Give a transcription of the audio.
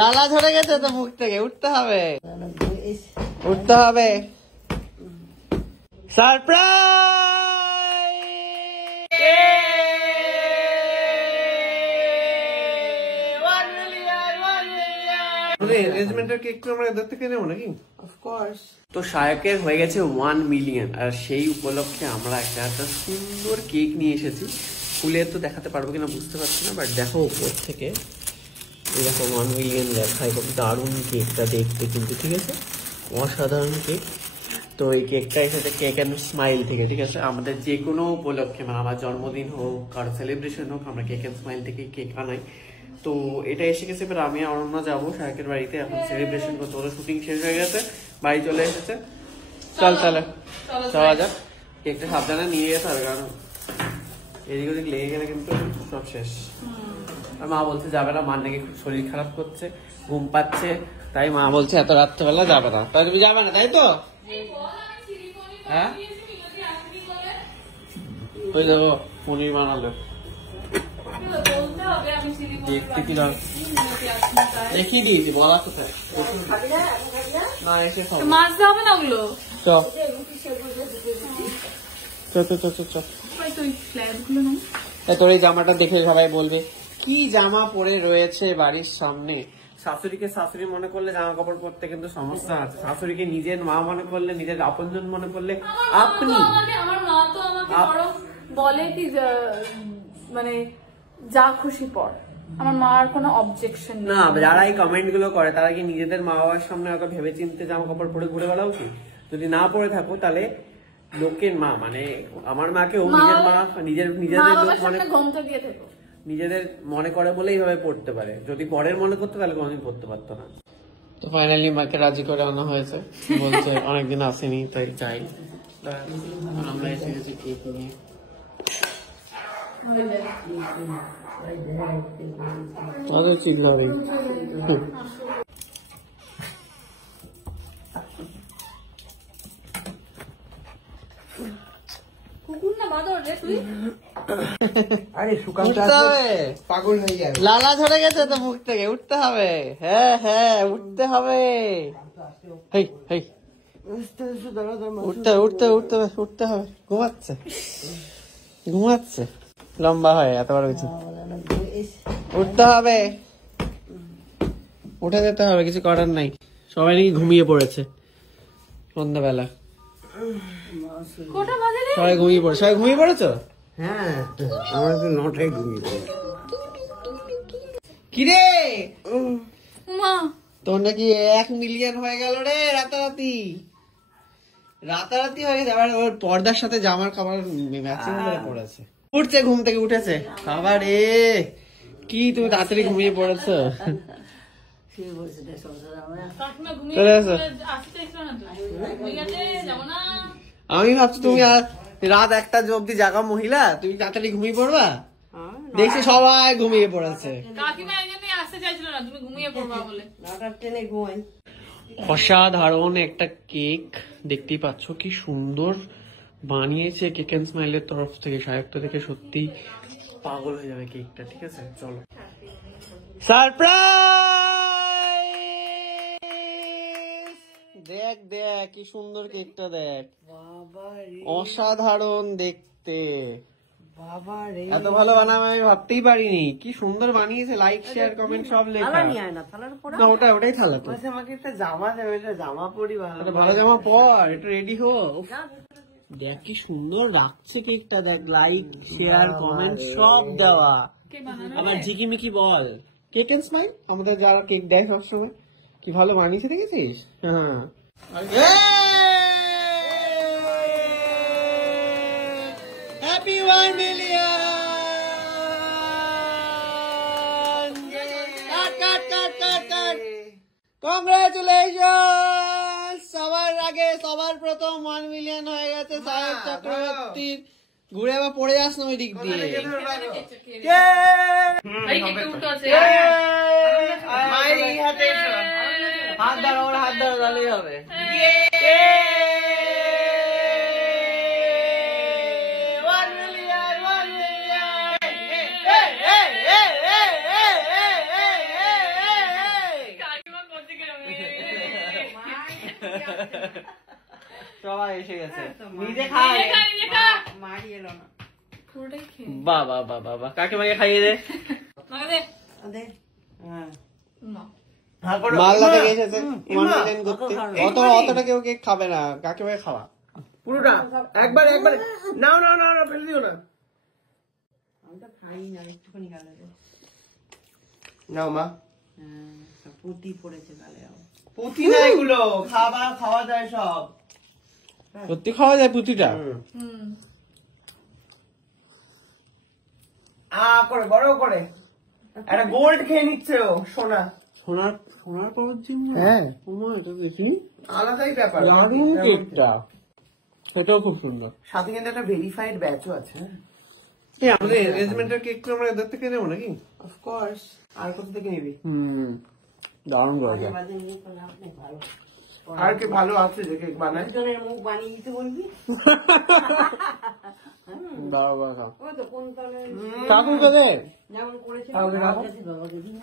লালা ঝরে গেছে তো মুখ থেকে, উঠতে হবে, উঠতে হবে। সারপ্রাইজ! এনগেজমেন্টের কেক তো আমরা এদের থেকে নেবো নাকি? অফকোর্স। তো শায়কের হয়ে গেছে 1 মিলিয়ন, আর সেই উপলক্ষে আমরা একটা সুন্দর কেক নিয়ে এসেছি। খুলে তো দেখাতে পারবো কিনা বুঝতে পারছি না, বাট দেখো উপর থেকে এই দেখো 1 মিলিয়ন লেখা। খুব দারুণ কেকটা দেখতে কিন্তু, ঠিক আছে, অসাধারণ কেক। তো এই কেকটা এসেছে কেক অ্যান্ড স্মাইল থেকে, ঠিক আছে। আমাদের যে কোনো উপলক্ষে, মানে আমার জন্মদিন হোক, কারো সেলিব্রেশন হোক, আমরা কেক অ্যান্ড স্মাইল থেকে কেক আনাই। তো এটা এসে গেছে, এবার আমি অনন্যা যাবো শায়কের বাড়িতে এখন সেলিব্রেশন করতে। ওদের শুটিং শেষ হয়ে গেছে, বাড়ি চলে এসেছে। চল চলে যাওয়া যাক। কেকটা সাবধানে নিয়ে যেতে হবে, কারণ এদিক ওদিক লেগে গেলে কিন্তু সব শেষ। আর মা বলছে যাবে না, মার নাকি খুব শরীর খারাপ করছে, ঘুম পাচ্ছে, তাই মা বলছে এত রাত্রেবেলা যাবে না। তাই তুমি যাবে না, তাই তো? হ্যাঁ, ওই দেখো পনির বানালো, দেখতে কি দেখিয়ে দিয়েছি, বলা কোথায় না, এসে মাছ হবে না ওগুলো। তোর এই জামাটা দেখে সবাই বলবে কি জামা পরে রয়েছে বাড়ির সামনে। শাশুড়িকে শাশুড়ি মনে করলে জামা কাপড় পরতে কিন্তু সমস্যা আছে, শাশুড়িকে নিজের মা মনে করলে, নিজের আপনজন মনে করলে আপনি। আমার মা তো আমাকে বলে কি মানে যা খুশি পর, আমার মার কোনো অবজেকশন না। যারা এই কমেন্ট গুলো করে তারা কি নিজেদের মা বাবার সামনে ওকে ভেবে চিন্তে জামা কাপড় পরে ঘুরে বেড়া উচিত? যদি না পরে থাকো তাহলে লোকের মা, মানে আমার মাকেও নিজের মা, নিজেদের লোক মনে, নিজেদের মনে করে বলে এইভাবে পড়তে পারে। যদি পরের মনে করতো তাহলে কোনোদিন পড়তে পারতো না। তো ফাইনালি মাকে রাজি করে আনা হয়েছে, বলছে অনেকদিন আসেনি তাই চাই। আমরা এসে গেছি কেক নিয়ে। লালা ঝরে গেছে তো মুখ থেকে, উঠতে হবে। হ্যাঁ হ্যাঁ, উঠতে হবে। উঠতে হবে। ঘুমাচ্ছে লম্বা হয় এতবার কিছু। উঠতে হবে, উঠে যেতে হবে, কিছু করার নাই। সবাই নাকি ঘুমিয়ে পড়েছে সন্ধ্যাবেলা। সবাই ঘুমিয়ে পড়েছো? হ্যাঁ, আমরা তো 9টায় ঘুমিয়ে পড়েছি। কিরে তোর নাকি 1 মিলিয়ন হয়ে গেল রে রাতারাতি হয়ে গেছে। আবার ওর পর্দার সাথে জামার খাবার ম্যাচিং করে পড়েছে। উঠছে, ঘুম থেকে উঠেছে। খাবার কি তুমি তাড়াতাড়ি ঘুমিয়ে পড়েছো? আমি ভাবছি তুমি রাত 1টা অব্দি জাগা মহিলা, তুমি তাড়াতাড়ি ঘুমিয়ে পড়বা। দেখছি সবাই ঘুমিয়ে পড়েছে। অসাধারণ একটা কেক, দেখতেই পাচ্ছ কি সুন্দর বানিয়েছে কেক এন্ড স্মাইলের তরফ থেকে। শায়কটা দেখে সত্যি পাগল হয়ে যাবে কেকটা, ঠিক আছে। চলো সারপ্রাইজ! দেখ কি সুন্দর কেকটা, দেখ অসাধারণ দেখতে। এত ভালো বানাবে আমি ভাবতেই পারিনি। কি সুন্দর বানিয়েছে, লাইক শেয়ার কমেন্ট সব লেখা। না ওটাই থালা তো। আমাকে একটা জামা দেবে, জামা পরি, ভালো জামা পর, একটু রেডি হো। দেখ কি সুন্দর রাখছে কেকটা, দেখ লাইক শেয়ার কমেন্ট সব দেওয়া। আবার ঝিকিমিকি বল কেক এন্ড স্মাইল, আমাদের যারা কেক দেয় সবসময়, কি ভালো বানিয়েছে দেখেছিস। হ্যাঁ, হ্যাপি 1 মিলিয়ন! কংগ্রাচুলেশন! সবার আগে সবার প্রথম 1 মিলিয়ন হয়ে গেছে শায়ক চক্রবর্তীর। ঘুরে আবার পড়ে যাস না ওই দিক দিয়ে। হাত ধরো তাহলেই হবে। সবাই এসে গেছে নিজে নিজে খা, নিজে খা। মারি এলো না। পুরোটাই খেয়ে নে। বাবা বাবা বাবা কাকে মাকে খাইয়ে দে মাকে দে। দে। হ্যাঁ। না। মালদা থেকে এসেছে 1 মিলিয়ন করতে অতটা কেউ কেক খাবে না, কাকে ভাই খাওয়া পুরোটা একবার নাও নাও নাও নাও, ফেলে দিও না আমি তো খাই না, একটুখানি গালে দে। নাও মা। হ্যাঁ, সব পুঁতি পড়েছে গালে আবার। পুঁতি না এগুলো, খাওয়া যায় সব। সত্যি খাওয়া যায় পুঁতিটা হুম। করে বড় করে একটা গোল্ড খেয়ে নিচ্ছে ও, সোনা। সোনার পাওয়ার জন্য হ্যাঁ। এটা দেখি আলাদাই ব্যাপার। দারুণ কেকটা, সেটাও খুব সুন্দর। সাথে কিন্তু একটা ভেরিফাইড ব্যাচও আছে। এই আমাদের এনগেজমেন্টের কেক তো আমরা এদের থেকে নেবো নাকি? অফকোর্স। আর কোথা থেকে নিবি? দারুণ করেছে। বাজে মুখ করলে আপনি ভালো। আর কি ভালো আছে যে কেক বানায়? একজনের মুখ বানিয়ে দিতে বলবি? দারুণ ও তো কোন তলে কাকুকে দে যেমন করেছে আমাকে রাখো। বাবাকে দিই।